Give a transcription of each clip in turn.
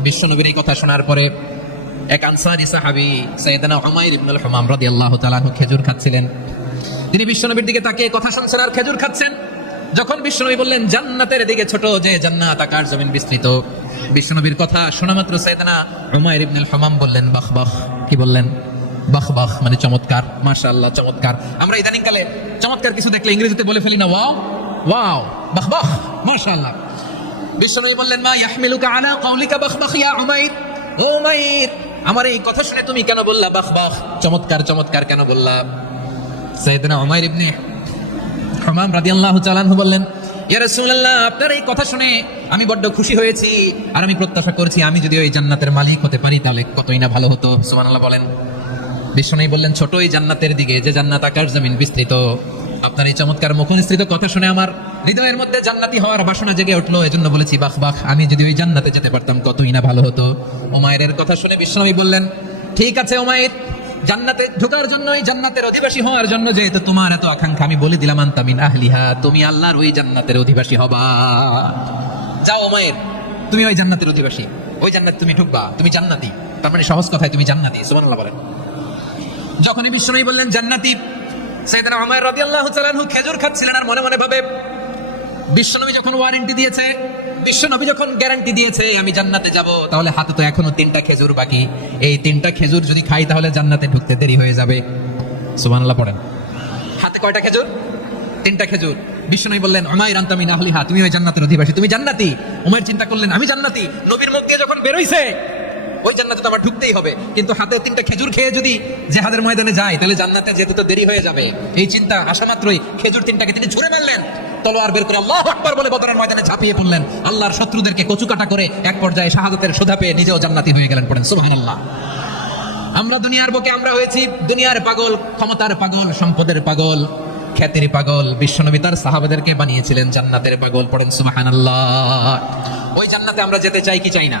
বিশ্বনবীর এই কথা শোনার পরে এক আনসারি সাহাবী সাইয়েদনা উমাইর ইবনুল হুমাম রাদিয়াল্লাহু তাআলা খেজুর খাচ্ছিলেন। তিনি বিশ্বনবীর দিকে তাকিয়ে কথা শুনছেন আর খেজুর খাচ্ছেন। যখন বিশ্বনবী বললেন, জান্নাতের দিকে ছোট যে জান্নাত, আকাশ জমিন বিস্তৃত। বিশ্বনবীর কথা শোনা মাত্র সাইয়েদনা উমাইর ইবনুল হুমাম বললেন, বাহ বাহ। কি বললেন? বাহ বাহ মানে চমৎকার, মাশাআল্লাহ, চমৎকার। আমরা ইদানিং কালে চমৎকার কিছু দেখলে ইংরেজিতে বলে ফেলি না, ওয়াও ওয়াও। বাহ বাহ, মাশাআল্লাহ। বিশ্বনবী বললেন, মা ইয়াহমিলুকা কাউলিকা ইয়া উমাইর? ও উমাইর, আমার এই কথা শুনে তুমি কেন বললা চমৎকার চমৎকার কেন বললা? সাইয়েদনা উমাইর ইবনে হুমাম রাদিয়াল্লাহু বললেন, ইয়া রাসূলুল্লাহ, আপনার এই কথা শুনে আমি বড্ড খুশি হয়েছি আর আমি প্রত্যাশা করছি আমি যদি ওই জান্নাতের মালিক হতে পারি তাহলে কতই না ভালো হতো। সুবহানাল্লাহ বলেন। বিষ্ণু বললেন ছোট এই জান্নাতের দিকে, যে জান্নাত আকাশ জমিন বিস্তৃত। আপনার এই চমৎকার মুখনিসৃত কথা শুনে আমার হৃদয়ের মধ্যে জান্নাতি হওয়ার বাসনা জেগে উঠল। এজন্য বলেছি, বাহ বাহ, আমি যদি ওই জান্নাতে যেতে পারতাম, কতই না ভালো হতো। ওমায়ের কথা শুনে বিশ্বনবী বললেন, ঠিক আছে ওমায়ের, জান্নাতে ঢোকার জন্য এই জান্নাতের অধিবাসী হওয়ার জন্য যেহেতু তোমার এত আকাঙ্ক্ষা, আমি বলে দিলাম আন্তামিন আহলিহা, তুমি আল্লাহর ওই জান্নাতের অধিবাসী হবা। যাও ওমায়ের, তুমি ওই জান্নাতের অধিবাসী, ওই জান্নাত তুমি ঢুকবা, তুমি জান্নাতি। তার মানে সহজ কথায় তুমি জান্নাতি, সুবহানাল্লাহ বলেন। যখনই বিশ্বনবী বললেন, জান্নাতি সাইয়েদনা উমার রাদিয়াল্লাহু তাআলা আনহু খেজুর খাচ্ছিলেন আর মনে মনে ভাবে বিশ্বনবী যখন ওয়ারেন্টি দিয়েছে বিশ্বনবী যখন গ্যারান্টি দিয়েছে, আমি জান্নাতে যাব তাহলে হাতে তো এখনও তিনটা খেজুর বাকি। এই তিনটা খেজুর যদি খাই, তাহলে জান্নাতে ঢুকতে দেরি হয়ে যাবে। সুবহানাল্লাহ পড়েন। হাতে কয়টা খেজুর? তিনটা খেজুর। বিশ্বনবী বললেন, উমাইর আনতামিন আহলিহা তুমি ওই জান্নাতের অধিবাসী তুমি জান্নাতি উমাইর চিন্তা করলেন, আমি জান্নাতি নবীর মুখ দিয়ে যখন বেরোইছে ওই জান্নাতে তো আমার ঢুকতেই হবে। কিন্তু হাতে তিনটা খেজুর খেয়ে যদি জেহাদের ময়দানে যায়, তাহলে জান্নাতে যেতে তো দেরি হয়ে যাবে। এই চিন্তা আসা মাত্রই খেজুর তিনটাকে তিনি ছুড়ে মারলেন। তলোয়ার বের করে আল্লাহ আকবার বলে বদরের ময়দানে ঝাঁপিয়ে পড়লেন। আল্লাহর শত্রুদেরকে কচুকাটা করে এক পর্যায়ে শাহাদাতের সোধা পেয়ে নিজেও জান্নাতি হয়ে গেলেন পড়েন। সুবহানাল্লাহ। আমরা দুনিয়ার বুকে আমরা হয়েছি দুনিয়ার পাগল, ক্ষমতার পাগল, সম্পদের পাগল, খ্যাতির পাগল, বিশ্বনবী তার সাহাবাদেরকে বানিয়েছিলেন জান্নাতের পাগল, পড়েন সুবহানাল্লাহ। ওই জান্নাতে আমরা যেতে চাই কি চাই না?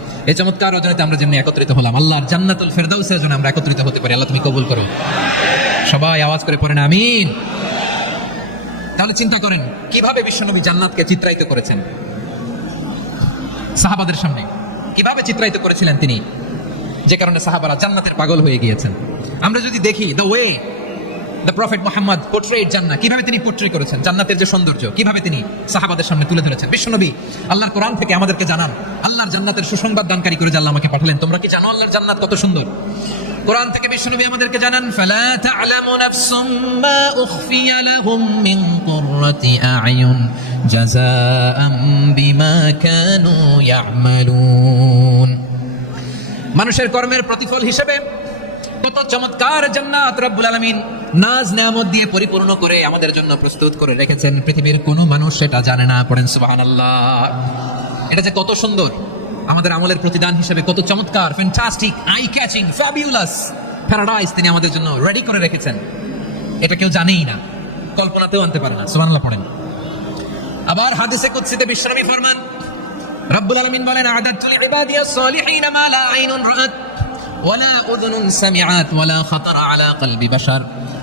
এই চমৎকার রজনীতে আমরা যেমনি একত্রিত হলাম, আল্লাহর জান্নাতুল ফেরদাউসের জন্য আমরা একত্রিত হতে পারি। আল্লাহ, তুমি কবুল করো। সবাই আওয়াজ করে পড়েন, আমিন। তাহলে চিন্তা করেন, কীভাবে বিশ্বনবী জান্নাতকে চিত্রায়িত করেছেন? সাহাবাদের সামনে। কীভাবে চিত্রায়িত করেছিলেন তিনি? যে কারণে সাহাবারা জান্নাতের পাগল হয়ে গিয়েছেন। আমরা যদি দেখি the way the prophet Muhammad portrait জান্নাত কীভাবে তিনি পোর্ট্রে করেছেন? জান্নাতের যে সৌন্দর্য, কীভাবে তিনি সাহাবাদের সামনে তুলে ধরেছেন? বিশ্বনবী আল্লাহর কোরআন থেকে আমাদেরকে জানান, আল্লাহর জান্নাতের সুসংবাদ দানকারী করে যে আমাকে পাঠালেন। তোমরা কি জানো আল্লাহর জান্নাত কত সুন্দর? কোরআন থেকে বিশ্বনবী আমাদেরকে জানান, ফালা তা'লামু নাফসুম মা উখফিয়া লাহুম মিন কুররাতি আ'য়ুন জাযাআম বিমা কানু ইয়া'মালুন. মানুষের কর্মের প্রতিফল হিসেবে কত চমৎকার জান্নাত রব্বুল আলামিন নাজ নেয়ামত দিয়ে পরিপূর্ণ করে আমাদের জন্য প্রস্তুত করে রেখেছেন পৃথিবীর কোনো মানুষ সেটা জানে না, পড়েন সুবহানাল্লাহ। এটা যে কত সুন্দর, আমাদের আমলের প্রতিদান হিসেবে কত চমৎকার fantastic eye catching fabulous paradise তিনি আমাদের জন্য রেডি করে রেখেছেন। এটা কেউ জানেই না, কল্পনাতেও আনতে পারে না, সুবহানাল্লাহ পড়েন। আবার হাদিসে কুদসিতে বিশ্বনবী ফরমান, রব্বুল আলামিন বলেন আদাতু লিইবাদিয়াস সালিহিন মা লা আইনুন রাআত। ওয়ালা উযুনুন সামিআত ওয়ালা খাতারা আলা কলবি বাশার।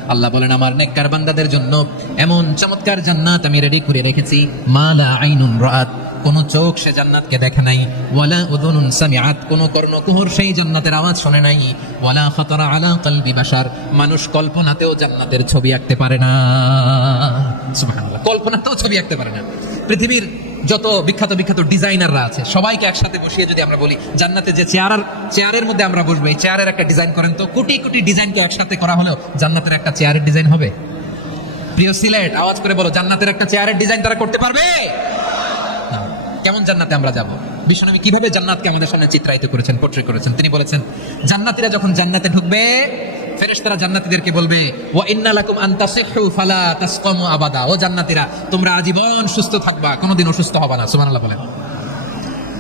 আল্লাহ বলেন, আমার নেককার বান্দাদের জন্য এমন চমৎকার জান্নাত আমি রেডি করে রেখেছি। মালা আইনুন রাআত। কোন চোখ সে জান্নাতকে দেখে নাই। ওয়ালা উদুনুন সামিআত, কোনো কর্ণকুহর সেই জান্নাতের আওয়াজ শুনে নাই। ওয়ালা খাতারা আলা কলবি বাশার, মানুষ কল্পনাতেও জান্নাতের ছবি আঁকতে পারে না। সুবহানাল্লাহ। কল্পনাতেও ছবি আঁকতে পারে না। পৃথিবীর যত বিখ্যাত বিখ্যাত ডিজাইনাররা আছে, সবাইকে একসাথে বসিয়ে যদি আমরা বলি, জান্নাতে যে চেয়ার চেয়ারের মধ্যে আমরা বসবো, এই চেয়ারের একটা ডিজাইন করেন তো, কোটি কোটি ডিজাইনকে একসাথে করা হলেও জান্নাতের একটা চেয়ারের ডিজাইন হবে। প্রিয় সিলেট, আওয়াজ করে বলো, জান্নাতের একটা চেয়ারের ডিজাইন তারা করতে পারবে। কেমন জান্নাতে আমরা যাব? বিশ্বনবী কীভাবে জান্নাতকে আমাদের সামনে চিত্রায়িত করেছেন পোট্রে করেছেন? তিনি বলেছেন, জান্নাতীরা যখন জান্নাতে ঢুকবে, ফেরেশতারা বলবে ইন্না লাকুম ফালা তাসকামু আবাদা। ও তোমরা আজীবন সুস্থ থাকবা কোনোদিন অসুস্থ হবে না। সুবহানাল্লাহ বলেন।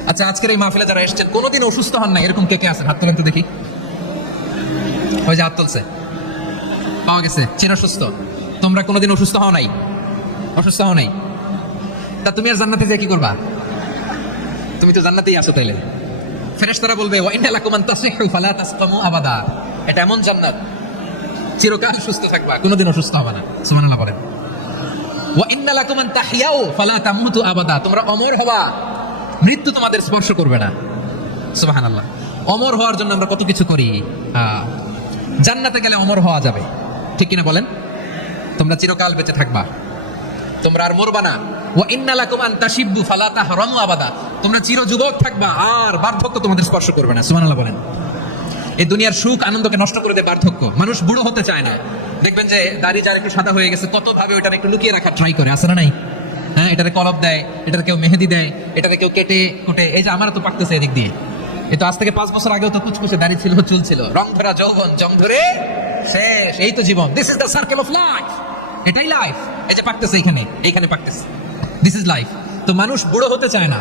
আচ্ছা আজকের এই মাহফিলে যারা এসেছেন কোনোদিন অসুস্থ হন না, এরকম কে কে আছেন? হাত তোলেন তো দেখি। ওই যে হাত তুলছে। পাওয়া গেছে চির সুস্থ। তোমরা কোনোদিন অসুস্থ হও নাই। অসুস্থ হও নাই। তা তুমি আর জান্নাতে যে কি করবা? তুমি তো জান্নাতেই আসো তাইলে। ফেরেশতারা বলবে ওয়া ইন্না লাকুম আন তাসিহু আবাদা। এটা এমন জান্নাত, চিরকাল সুস্থ থাকবা কোনোদিন অসুস্থ হবে না। সুবহানাল্লাহ বলেন। ওয়া ইন্না লাকুম আন তাহইয়াও ফালা তামুতু আবাদা। তোমরা অমর হবা, মৃত্যু তোমাদের স্পর্শ করবে না। সুবহানাল্লাহ। অমর হওয়ার জন্য আমরা কত কিছু করি। জান্নাতে গেলে অমর হওয়া যাবে। ঠিক কিনা বলেন? তোমরা চিরকাল বেঁচে থাকবা। তোমরা আর মরবা না। ও ইন্নালাকুম আন তাশিব্বু, ফালা তাহরামু আবাদা। তোমরা চির যুবক থাকবা, আর বার্ধক্য তোমাদের স্পর্শ করবে না। সুবহানাল্লাহ বলেন। এই দুনিয়ার সুখ আনন্দকে নষ্ট করে দেয় বার্ধক্য। মানুষ বুড়ো হতে চায় না। দেখবেন যে দাড়ি যার একটু সাদা হয়ে গেছে কত ভাবে ওটা একটু লুকিয়ে রাখা ট্রাই করে আসে না নাই? হ্যাঁ এটাতে কলপ দেয় এটাতে কেউ মেহেদি দেয় এটাতে কেউ কেটে কুটে, এই যে আমার তো পাকতেছে এদিক দিয়ে। এই তো আজ থেকে পাঁচ বছর আগেও তো কুচকুচে দাড়ি ছিল, চুল ছিল। রং ধরা যৌবন, জং ধরে শেষ। এই তো জীবন। This is the circle of life এটাই লাইফ এই যে পাকতেছে এখানে এইখানে পাকতেছে। দিস ইজ লাইফ তো মানুষ বুড়ো হতে চায় না।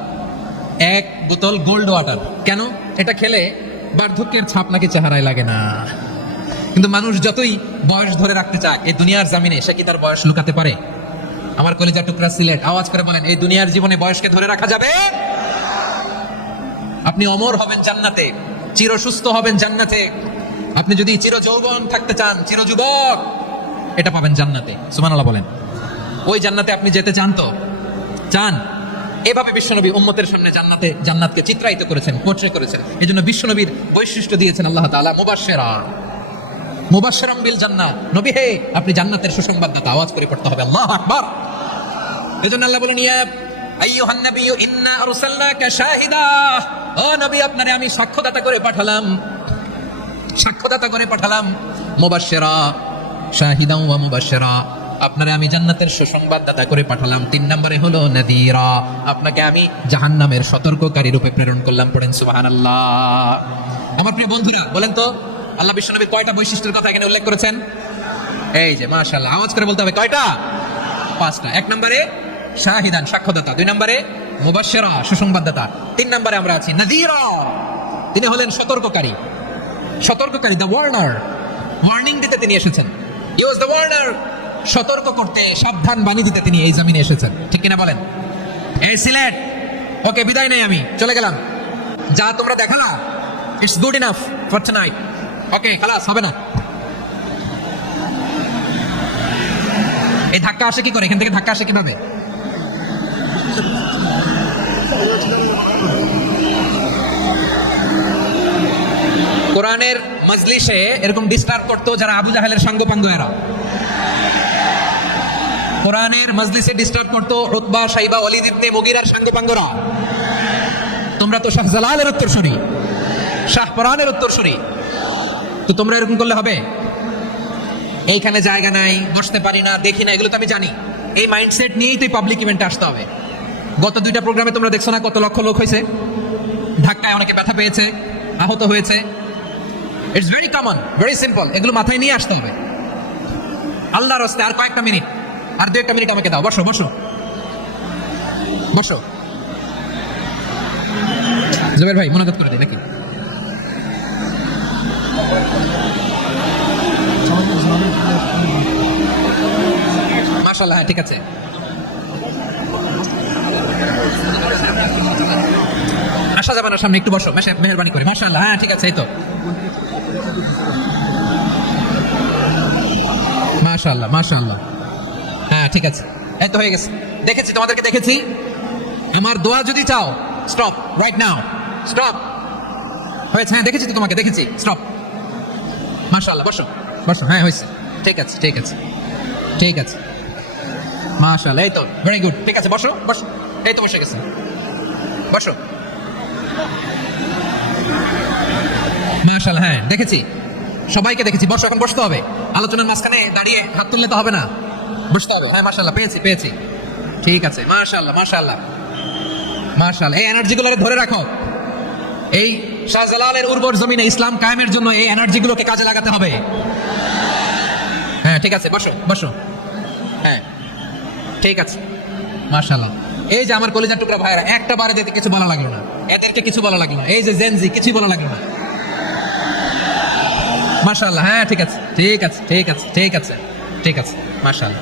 এক বোতল গোল্ড ওয়াটার। কেন? এটা খেলে বার্ধক্যের ছাপ নাকি চেহারায় লাগে না। কিন্তু মানুষ যতই বয়স ধরে রাখতে চায়, এই দুনিয়ার জামিনে সে কি তার বয়স লুকাতে পারে? আমার কলেজা টুকরা সিলেট, আওয়াজ করে বলেন, এই দুনিয়ার জীবনে বয়সকে ধরে রাখা যাবে? আপনি অমর হবেন জান্নাতে চির সুস্থ হবেন জান্নাতে। আপনি যদি চির যৌবন থাকতে চান চির যুবক এটা পাবেন জান্নাতে। সুমানাল্লাহ বলেন। ওই জান্নাতে আপনি যেতে চান তো? চান? এভাবে বিশ্বনবী উম্মতের সামনে জান্নাতে, জান্নাতকে চিত্রায়িত করেছেন পোট্রে করেছেন। এই জন্য বিশ্বনবীর বৈশিষ্ট্য দিয়েছেন আল্লাহ তাআলা, মুবাশশিরা। মুবাশশিরাম বিল জান্নাত। নবী হে, আপনি জান্নাতের সুসংবাদদাতা, আওয়াজ করে পড়তে হবে, আল্লাহু আকবার। এজন্য আল্লাহ বলেন, ইয়া আইয়ুহান নাবিয়্যু, ইন্না আরসালনাকা শাহিদা। ও নবী, আপনারে আমি সাক্ষ্যদাতা করে পাঠালাম। সাক্ষ্যদাতা করে পাঠালাম। মুবাশশিরা শাহিদা ওয়া মুবাশশিরা। আপনারে আমি জান্নাতের সুসংবাদ সুসংবাদদাতা করে পাঠালাম। তিন নম্বরে হলো নাদিরা। আপনাকে আমি জাহান্নামের সতর্ককারী রূপে প্রেরণ করলাম। পড়েন, সুবহানাল্লাহ। আমার প্রিয় বন্ধুরা, বলেন তো, আল্লাহ বিশ্বনবী কয়টা বৈশিষ্ট্যের কথা এখানে উল্লেখ করেছেন? এই যে, মাশাআল্লাহ, আওয়াজ করে বলতে হবে, কয়টা? পাঁচটা। এক নম্বরে শাহিদান, সাক্ষ্যদাতা। দুই নম্বরে মুবাশশিরা, সুসংবাদদাতা। তিন নম্বরে আমরা আছি নাদিরা। তিনি হলেন সতর্ককারী। সতর্ককারী দ্য ওয়ার্নার ওয়ার্নিং দিতে তিনি এসেছেন। ইউজ দ্য ওয়ার্নার সতর্ক করতে সাবধান বাণী দিতে তিনি এই জমিনে এসেছেন। ঠিক কিনা বলেন? এই সিলেট! ওকে, বিদায় নেই আমি। চলে গেলাম। যা তোমরা দেখালা it's good enough for tonight okay, খালাস, হবে না। এই ধাক্কা আসে কি করে? এখান থেকে ধাক্কা আসে কীভাবে? কোরআনের মজলিসে এরকম ডিস্টার্ব করতো যারা আবু জাহেলের সঙ্গপাঙ্গ এরা। কোরআনের মজলিসে ডিস্টার্ব করতো রুতবা সাইবা অলিদ ইবনে মুগিরার সঙ্গপাঙ্গরা। তোমরা তো শাহ জালালের উত্তরসূরি শাহ পরানের উত্তরসূরি তো তোমরা এরকম করলে হবে? এইখানে জায়গা নাই, বসতে পারি না, দেখি না, এগুলো তো আমি জানি। এই মাইন্ডসেট নিয়েই তো পাবলিক ইভেন্টে আসতে হবে। গত দুইটা প্রোগ্রামে তোমরা দেখছ না কত লক্ষ লোক হয়েছে? ধাক্কায় অনেকে ব্যথা পেয়েছে, আহত হয়েছে। It's very common very simple এগুলো মাথায় নিয়ে আসতে হবে। আল্লাহর হস্তে আর কয়েকটা মিনিট আর দু মিনিট আমাকে দাও। বসো বসো। বসো। জুবাইর ভাই, মোনাজাত করে দিই নাকি মাশাআল্লাহ হ্যাঁ ঠিক আছে। আসা যাবে না, সামনে একটু বসো। মেহেরবানি করে। মাশাআল্লাহ হ্যাঁ ঠিক আছে, এই তো। মাশাআল্লাহ হ্যাঁ ঠিক আছে। এই তো হয়ে গেছে। দেখেছি, তোমাদেরকে দেখেছি। আমার দোয়া যদি চাও স্টপ রাইট নাও স্টপ হয়েছে হ্যাঁ দেখেছি তো তোমাকে, দেখেছি স্টপ মাশাআল্লাহ, বসো বসো হ্যাঁ হয়েছে। ঠিক আছে ঠিক আছে ঠিক আছে। মাশাআল্লাহ, এই তো ভেরি গুড ঠিক আছে, বসো বসো। এই তো বসে গেছে। বসো। মাশাআল্লাহ হ্যাঁ দেখেছি। সবাইকে দেখেছি, বসো, এখন বসতে হবে। আলোচনার মাঝখানে দাঁড়িয়ে হাত তুললে তো হবে না। বসতে হবে হ্যাঁ মাশাআল্লাহ, পেয়েছি পেয়েছি। ঠিক আছে, মাশাআল্লাহ মাশাআল্লাহ। মাশাআল্লাহ, এই এনার্জিগুলো ধরে রাখো। এই শাহজালালের উর্বর জমিনে ইসলাম কায়েমের জন্য এই এনার্জিগুলোকে কাজে লাগাতে হবে। হ্যাঁ ঠিক আছে, বসো বসো। হ্যাঁ ঠিক আছে, মাশাআল্লাহ। এই যে আমার কলিজার টুকরা ভাইরা একটা বারে দিতে কিছু বলা লাগল না। এদেরকে কিছু বলা লাগল না। এই যে জেনজি কিছু বলা লাগল না। মাশাআল্লাহ হ্যাঁ ঠিক আছে ঠিক আছে ঠিক আছে ঠিক আছে ঠিক আছে, মাশাআল্লাহ।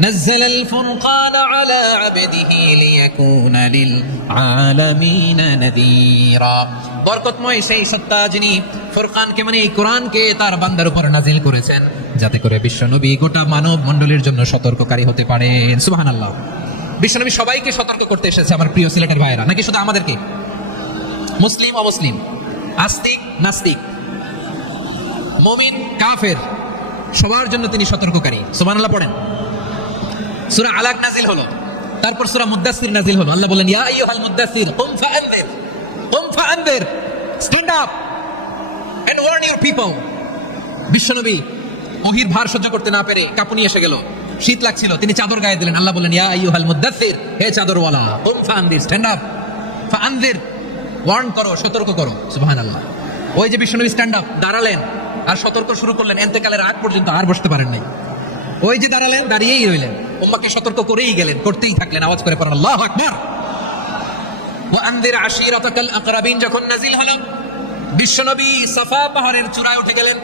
نزل الفرقان على عبده ليكون للعالمين نذيرا বরকতময় সেই সত্তা যিনি ফুরকানকে মানে এই কোরআনকে তার বান্দার উপর নাজিল করেছেন যাতে করে বিশ্বনবী গোটা মানব মণ্ডলীর জন্য সতর্ককারী হতে পারেন সুবহানাল্লাহ বিশ্বনবী সবাইকে সতর্ক করতে এসেছে আমার প্রিয় সিলেটের ভাইয়েরা নাকি শুধু আমাদেরকে মুসলিম অমুসলিম আস্তিক নাস্তিক মমিন কাফের সবার জন্য তিনি সতর্ককারী সুবহানাল্লাহ পড়েন সূরা আলাক নাজিল হলো। তারপর সূরা মুদ্দাসির নাজিল হলো। আল্লাহ বলেন, ইয়া আইয়ুহাল মুদ্দাসির কুম ফাআনদির কুম ফাআনদির stand up and warn your people বিশ্বনবী ওহির ভার সহ্য করতে না পেরে কাঁপুনি এসে গেল। শীত লাগছিল, তিনি চাদর গায়ে দিলেন। আল্লাহ বলেন, ইয়া আইয়ুহাল মুদ্দাসির হে চাদরওয়ালা, কুম ফাআনদির স্ট্যান্ড আপ ফাআনদির ওয়ার্ন করো, সতর্ক করো। সুবহানাল্লাহ। ওই যে বিশ্বনবী স্ট্যান্ড আপ দাঁড়ালেন আর সতর্ক শুরু করলেন। এন্তেকালের আগ পর্যন্ত আর বসতে পারেন নাই। ওই যে দাঁড়ালেন, দাঁড়িয়েই রইলেন। উম্মাকে সতর্ক করেই গেলেন, করতেই থাকলেন, আওয়াজ করে পড়েন, আল্লাহু আকবার! ওয়া আনদির আশিরাতাকাল আকরাবিন যখন নাজিল হলো বিশ্বনবী সাফা পাহাড়ের চূড়ায় উঠে গেলেন,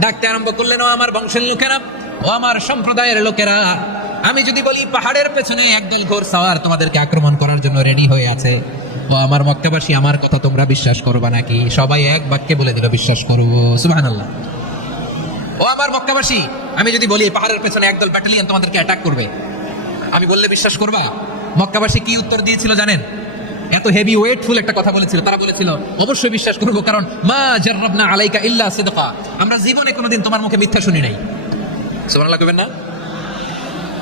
ডাকতে আরম্ভ করলেন, ও আমার বংশের লোকেরা, ও আমার সম্প্রদায়ের লোকেরা, আমি যদি বলি পাহাড়ের পেছনে একদল ঘোর সাওয়ার তোমাদেরকে আক্রমণ করার জন্য রেডি হয়ে আছে, ও আমার মক্কাবাসী, আমার কথা তোমরা বিশ্বাস করবা নাকি? সবাই এক বাক্যে বলে দিল, বিশ্বাস করব। সুবহানাল্লাহ। ও আমার মক্কাবাসী, আমি যদি বলি পাহাড়ের পেছনে একদল ব্যাটালিয়ন তোমাদেরকে অ্যাটাক করবে। আমি বললে বিশ্বাস করবা? মক্কাবাসী কি উত্তর দিয়েছিল জানেন? এত হেভি ওয়েটফুল একটা কথা বলেছিল। তারা বলেছিল, অবশ্যই বিশ্বাস করব, কারণ মা জাররাবনা আলাইকা ইল্লা সিদকা। আমরা জীবনে কোনোদিন তোমার মুখে মিথ্যা শুনি নাই। সুবহানাল্লাহ কইবেন না?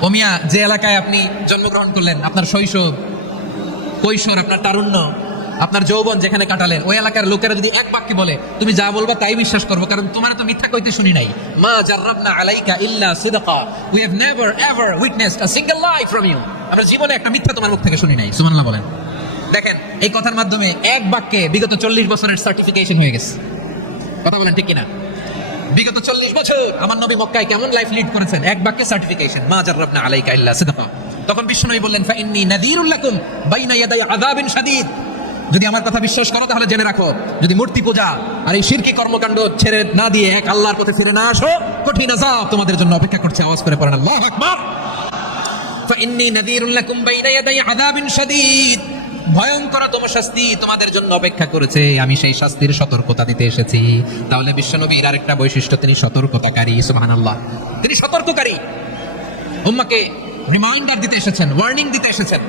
ওমিয়া যে এলাকায় আপনি জন্মগ্রহণ করলেন, আপনার শৈশব, কৈশোর, আপনার তারুণ্য আপনার যৌবন যেখানে কাটালেন, ওই এলাকার লোকেরা যদি এক বাক্যে বলে, তুমি যা বলবা তাই বিশ্বাস করব, কারণ তোমার তো মিথ্যা কইতে শুনি নাই। মা জাররাবনা আলাইকা ইল্লা we have never ever witnessed a single lie from you আমরা জীবনে একটা মিথ্যা তোমার মুখ থেকে শুনি নাই। সুবহানাল্লাহ বলেন। দেখেন, এই কথার মাধ্যমে এক বাক্যে বিগত চল্লিশ বছরের সার্টিফিকেশন হয়ে গেছে। কথা বলেন ঠিক কিনা? বিগত চল্লিশ বছর আমার নবী মক্কায় কেমন লাইফ লিড করেছেন? এক বাক্যে সার্টিফিকেশন মা জাররাবনা আলাইকা ইল্লা সিদকা। তখন বিষ্ণু বললেন, ফা ইন্নী নাযীরুল লাকুম বাইনা ইয়াদাই আযাবিন শাদীদ। যদি আমার কথা বিশ্বাস করো, তাহলে জেনে রাখো, যদি মূর্তি পূজা আর এই শিরকি কর্মকাণ্ড ছেড়ে না দিয়ে এক আল্লাহর পথে ফিরে না আসো, কঠিন আযাব তোমাদের জন্য অপেক্ষা করছে। আওয়াজ করে পড়েন, আল্লাহু আকবার। নাযীরুল লাকুম বাইনা ইয়াদাই আযাবিন শাদীদ। ভয়ঙ্কর তম শাস্তি তোমাদের জন্য অপেক্ষা করেছে, আমি সেই শাস্তির সতর্কতা দিতে এসেছি। তাহলে বিশ্বনবীর আরেকটা বৈশিষ্ট্য, তিনি সতর্কতাকারী, সুবহানাল্লাহ। তিনি সতর্ককারী। উম্মাকে রিমাইন্ডার দিতে এসেছেন ওয়ার্নিং দিতে এসেছেন।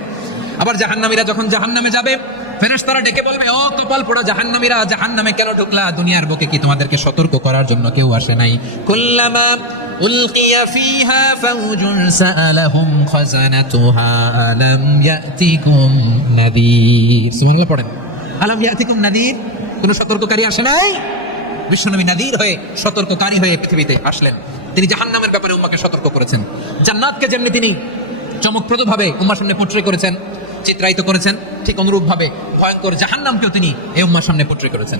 আবার জাহান্নামীরা যখন জাহান্নামে যাবে ফেরেশতারা ডেকে বলবে, ও কপাল পোড়া জাহান্নামীরা, জাহান্নামে কেন ঢুকলা? দুনিয়ার বুকে কি তোমাদেরকে সতর্ক করার জন্য কেউ আসে নাই? কুল্লামা উলকিয়া ফিহা ফাউজুন সাআলাহুম খাজানাতুহা, আলাম ইয়াতিকুম নাযীর সুবহানাল্লাহ, পড়েন। আলাম ইয়াতিকুম নাযীর কোন সতর্ককারী আসে নাই? বিশ্বনবী নাদির হয়ে, সতর্ককারী হয়ে পৃথিবীতে আসলেন। তিনি জাহান্নামের ব্যাপারে উম্মাকে সতর্ক করেছেন। জান্নাতকে যেমনি তিনি চমকপ্রদভাবে উম্মার সামনে পোট্রে করেছেন চিত্রায়িত করেছেন। ঠিক অনুরূপভাবে ভয়ঙ্কর জাহান্নামকেও তিনি এই উম্মার সামনে পোট্রে করেছেন।